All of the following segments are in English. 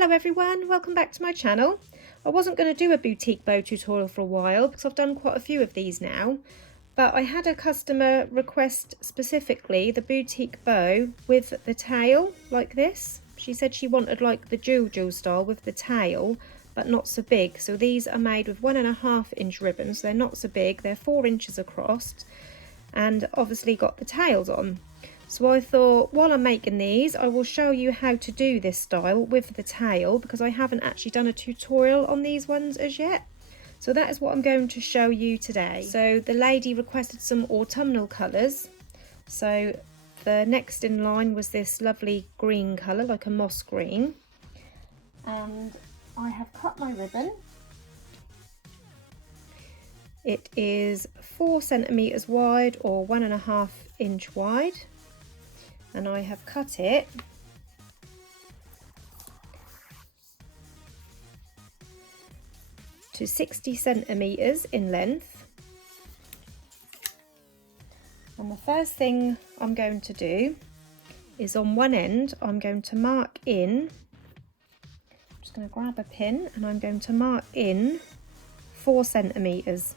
Hello everyone, welcome back to my channel. I wasn't going to do a boutique bow tutorial for a while because I've done quite a few of these now, but I had a customer request specifically the boutique bow with the tail like this. She said she wanted like the jewel style with the tail but not so big, so these are made with 1.5 inch ribbons. They're not so big, they're 4 inches across and obviously got the tails on. So I thought while I'm making these I will show you how to do this style with the tail because I haven't actually done a tutorial on these ones as yet. So that is what I'm going to show you today. So the lady requested some autumnal colours. So the next in line was this lovely green colour, like a moss green. And I have cut my ribbon. It is 4 centimetres wide or 1.5 inch wide. And I have cut it to 60 centimetres in length. And the first thing I'm going to do is on one end I'm going to mark in, I'm just going to grab a pin and I'm going to mark in 4 centimetres.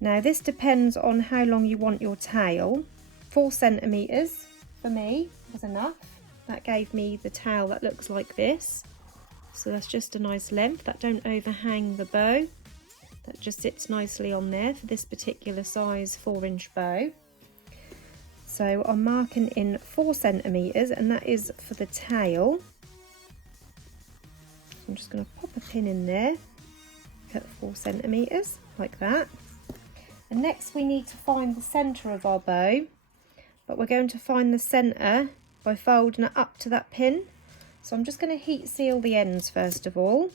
Now this depends on how long you want your tail. 4 centimetres for me was enough. That gave me the tail that looks like this. So that's just a nice length, that don't overhang the bow. That just sits nicely on there for this particular size 4 inch bow. So I'm marking in 4 centimetres and that is for the tail. I'm just going to pop a pin in there at 4 centimetres like that. And next we need to find the centre of our bow. But we're going to find the centre by folding it up to that pin. So I'm just going to heat seal the ends first of all.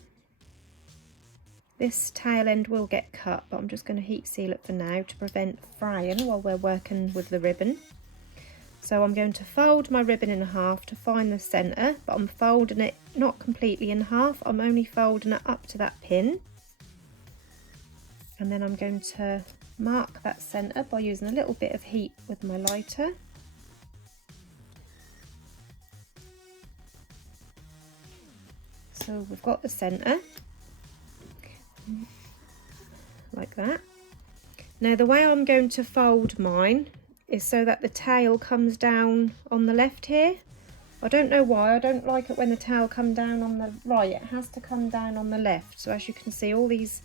This tail end will get cut, but I'm just going to heat seal it for now to prevent fraying while we're working with the ribbon. So I'm going to fold my ribbon in half to find the centre, but I'm folding it not completely in half, I'm only folding it up to that pin. And then I'm going to mark that centre by using a little bit of heat with my lighter. So we've got the centre like that. Now the way I'm going to fold mine is so that the tail comes down on the left here. I don't know why, I don't like it when the tail comes down on the right, it has to come down on the left. So as you can see, all these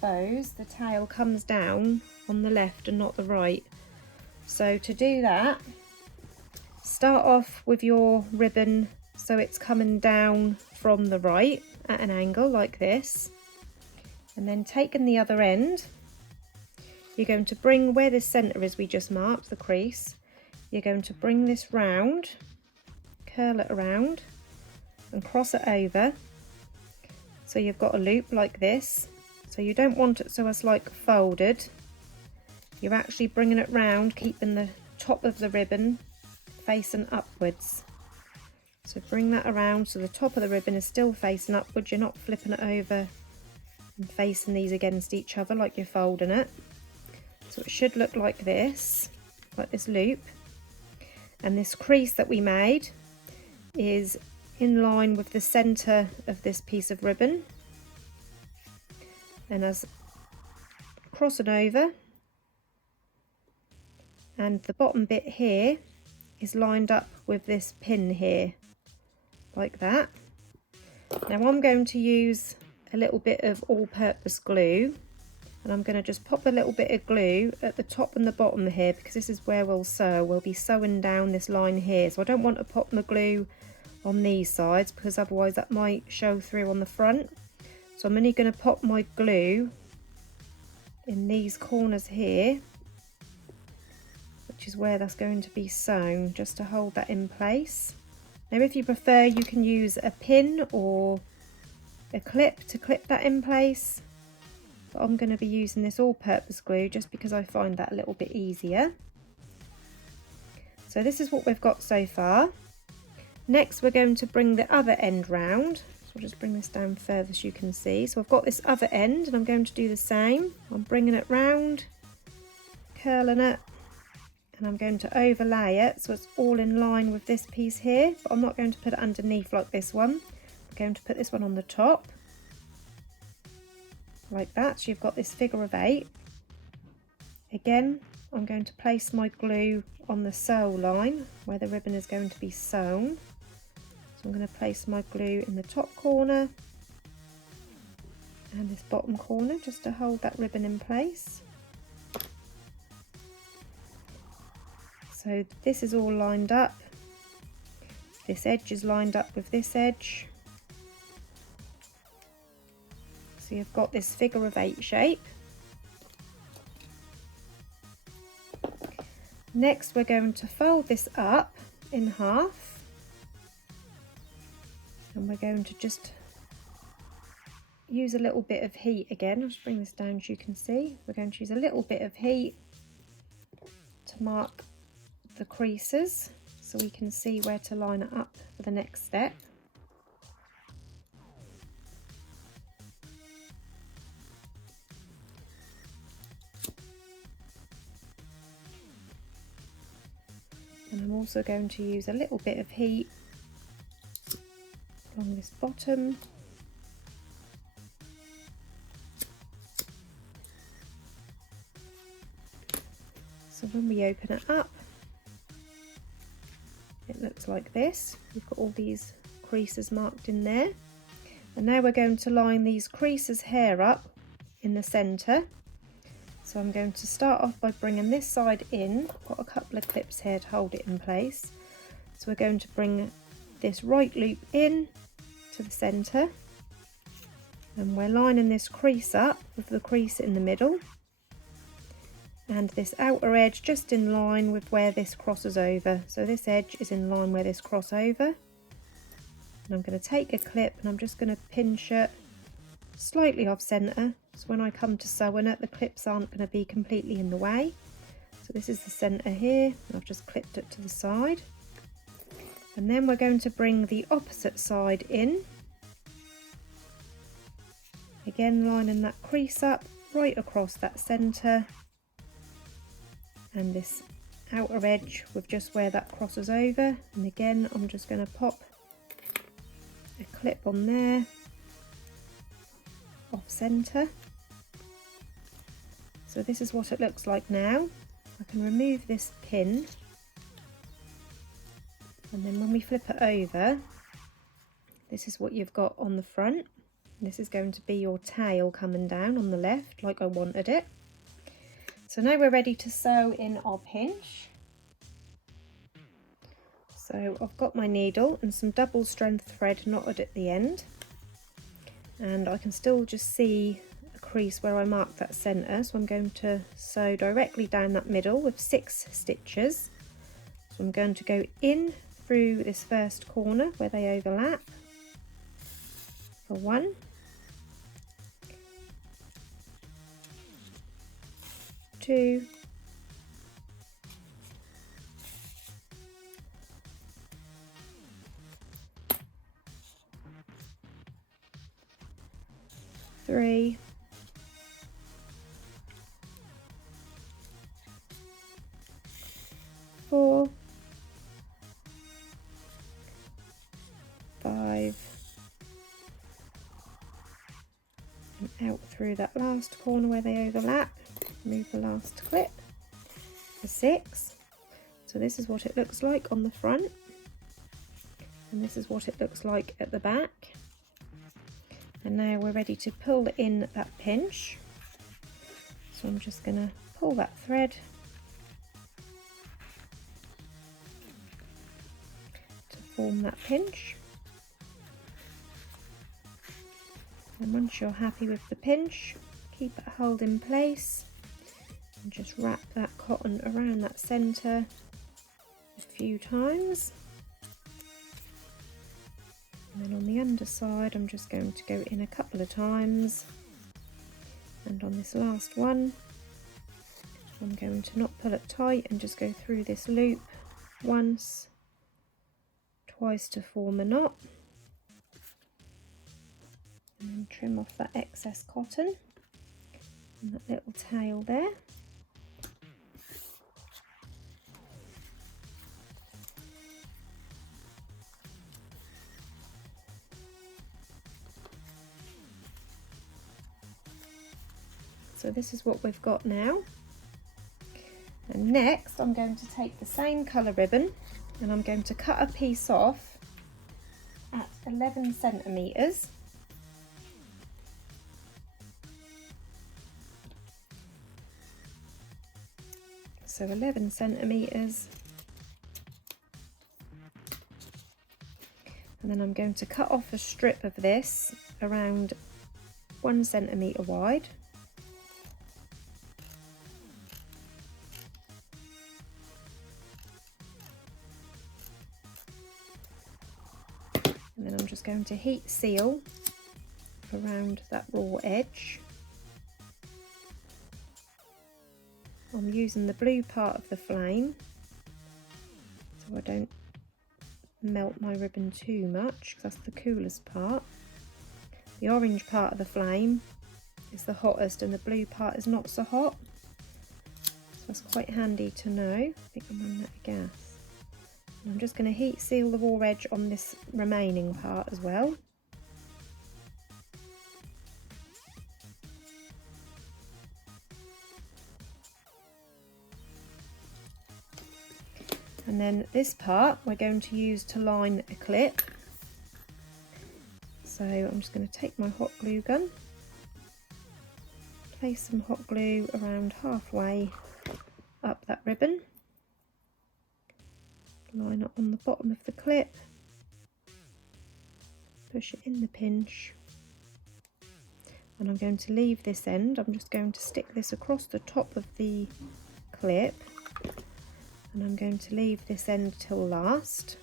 bows, the tail comes down on the left and not the right. So to do that, start off with your ribbon so it's coming down from the right at an angle like this, and then taking the other end, you're going to bring where this centre is we just marked, the crease, you're going to bring this round, curl it around and cross it over so you've got a loop like this. So you don't want it so it's like folded, you're actually bringing it round, keeping the top of the ribbon facing upwards. So bring that around so the top of the ribbon is still facing upwards, you're not flipping it over and facing these against each other like you're folding it. So it should look like this loop. And this crease that we made is in line with the centre of this piece of ribbon. And as crossing over, and the bottom bit here is lined up with this pin here like that. Now I'm going to use a little bit of all-purpose glue and I'm going to just pop a little bit of glue at the top and the bottom here because this is where we'll be sewing down this line here. So I don't want to pop my glue on these sides because otherwise that might show through on the front. So I'm only going to pop my glue in these corners here, which is where that's going to be sewn, just to hold that in place. Now if you prefer you can use a pin or a clip to clip that in place, but I'm going to be using this all-purpose glue just because I find that a little bit easier. So this is what we've got so far. Next we're going to bring the other end round. I'll just bring this down further so you can see. So I've got this other end and I'm going to do the same. I'm bringing it round, curling it, and I'm going to overlay it so it's all in line with this piece here, but I'm not going to put it underneath like this one. I'm going to put this one on the top like that, so you've got this figure of 8. Again, I'm going to place my glue on the sew line where the ribbon is going to be sewn. So I'm going to place my glue in the top corner and this bottom corner just to hold that ribbon in place. So this is all lined up. This edge is lined up with this edge. So you've got this figure of 8 shape. Next we're going to fold this up in half, and we're going to just use a little bit of heat again. I'll just bring this down so you can see. We're going to use a little bit of heat to mark the creases so we can see where to line it up for the next step. And I'm also going to use a little bit of heat along this bottom. So when we open it up, it looks like this. We've got all these creases marked in there. And now we're going to line these creases here up in the centre. So I'm going to start off by bringing this side in. I've got a couple of clips here to hold it in place. So we're going to bring this right loop in to the centre, and we're lining this crease up with the crease in the middle, and this outer edge just in line with where this crosses over. So this edge is in line where this cross over. And I'm going to take a clip and I'm just going to pinch it slightly off centre, so when I come to sewing it, the clips aren't going to be completely in the way. So this is the centre here, and I've just clipped it to the side. And then we're going to bring the opposite side in. Again, lining that crease up right across that centre, and this outer edge with just where that crosses over. And again, I'm just going to pop a clip on there, off centre. So this is what it looks like now. I can remove this pin, and then when we flip it over, this is what you've got on the front. This is going to be your tail coming down on the left like I wanted it. So now we're ready to sew in our pinch. So I've got my needle and some double strength thread knotted at the end, and I can still just see a crease where I marked that centre, so I'm going to sew directly down that middle with 6 stitches. So I'm going to go in through this first corner where they overlap for 1, 2, 3, 4, 5, and out through that last corner where they overlap, remove the last clip, for 6. So this is what it looks like on the front, and this is what it looks like at the back. And now we're ready to pull in that pinch. So I'm just going to pull that thread to form that pinch. And once you're happy with the pinch, keep it held in place and just wrap that cotton around that centre a few times. And then on the underside, I'm just going to go in a couple of times, and on this last one, I'm going to not pull it tight and just go through this loop once, twice to form a knot, and then trim off that excess cotton and that little tail there. So this is what we've got now. And next I'm going to take the same colour ribbon and I'm going to cut a piece off at 11 centimetres. So 11 centimetres. And then I'm going to cut off a strip of this around 1 centimetre wide. And then I'm just going to heat seal around that raw edge. I'm using the blue part of the flame so I don't melt my ribbon too much, because that's the coolest part. The orange part of the flame is the hottest and the blue part is not so hot, so that's quite handy to know. I think I'm running out of gas. And I'm just going to heat seal the raw edge on this remaining part as well. And then this part we're going to use to line a clip. So I'm just going to take my hot glue gun, place some hot glue around halfway up that ribbon, line it on the bottom of the clip, push it in the pinch, and I'm going to leave this end. I'm just going to stick this across the top of the clip, and I'm going to leave this end till last.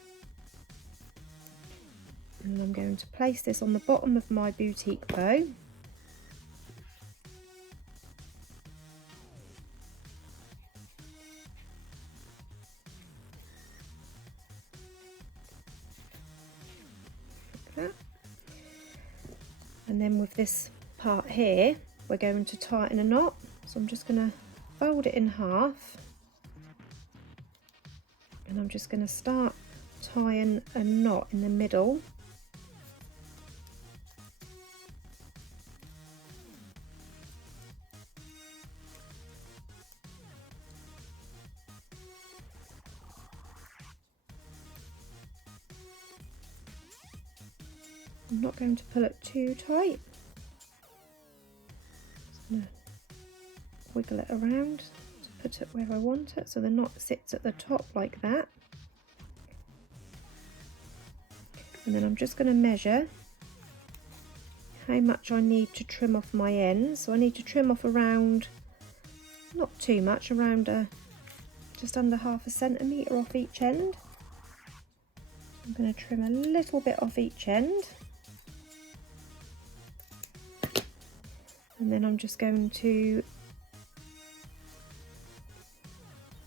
And I'm going to place this on the bottom of my boutique bow. Like that. And then with this part here, we're going to tighten a knot. So I'm just going to fold it in half. And I'm just going to start tying a knot in the middle. I'm not going to pull it too tight. Just going to wiggle it around to put it where I want it, so the knot sits at the top like that. And then I'm just going to measure how much I need to trim off my ends. So I need to trim off around, not too much, around just under ½ centimetre off each end. I'm going to trim a little bit off each end. And then I'm just going to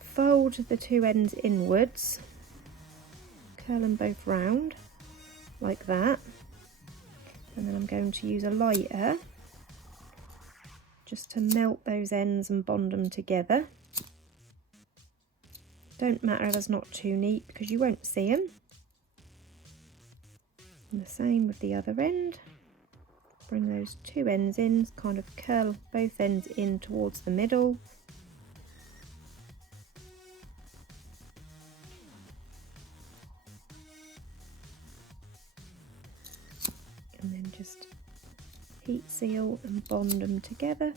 fold the two ends inwards, curl them both round like that, and then I'm going to use a lighter just to melt those ends and bond them together. Don't matter that's not too neat because you won't see them. And the same with the other end. Bring those two ends in, kind of curl both ends in towards the middle. And then just heat seal and bond them together.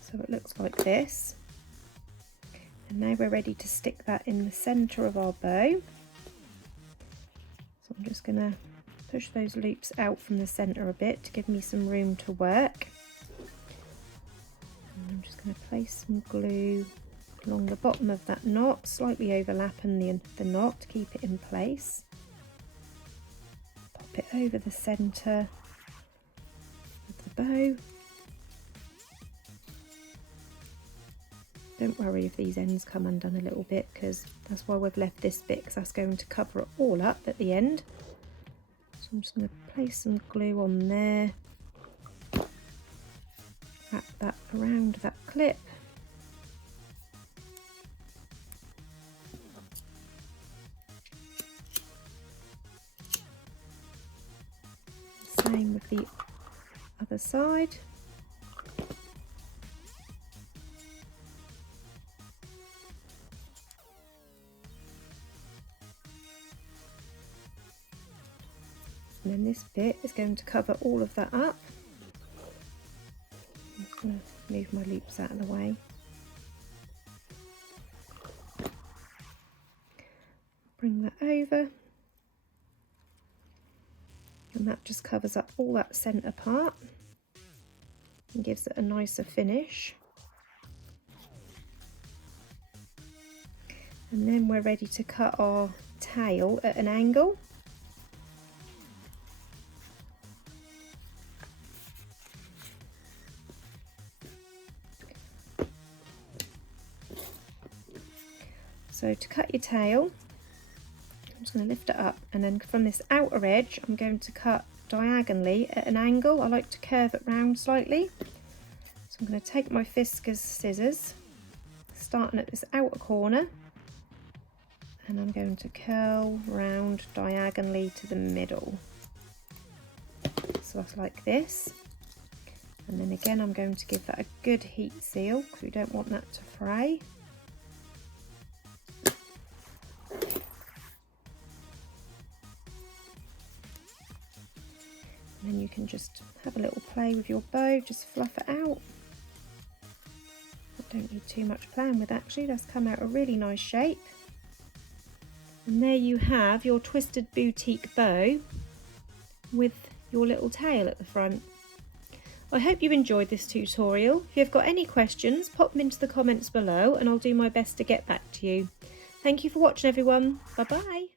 So it looks like this. And now we're ready to stick that in the centre of our bow. So I'm just going to push those loops out from the centre a bit to give me some room to work. And I'm just going to place some glue along the bottom of that knot, slightly overlapping the knot to keep it in place. Pop it over the centre of the bow. Don't worry if these ends come undone a little bit, because that's why we've left this bit, because that's going to cover it all up at the end. So I'm just going to place some glue on there, wrap that around that clip. Same with the other side. And then this bit is going to cover all of that up. I'm just going to move my loops out of the way. Bring that over. And that just covers up all that centre part and gives it a nicer finish. And then we're ready to cut our tail at an angle. So to cut your tail, I'm just going to lift it up, and then from this outer edge I'm going to cut diagonally at an angle. I like to curve it round slightly. So I'm going to take my Fiskars scissors, starting at this outer corner, and I'm going to curl round diagonally to the middle. So that's like this. And then again I'm going to give that a good heat seal because we don't want that to fray. And then you can just have a little play with your bow, just fluff it out. I don't need too much playing with, actually, that's come out a really nice shape. And there you have your twisted boutique bow with your little tail at the front. I hope you enjoyed this tutorial. If you've got any questions, pop them into the comments below and I'll do my best to get back to you. Thank you for watching, everyone. Bye bye.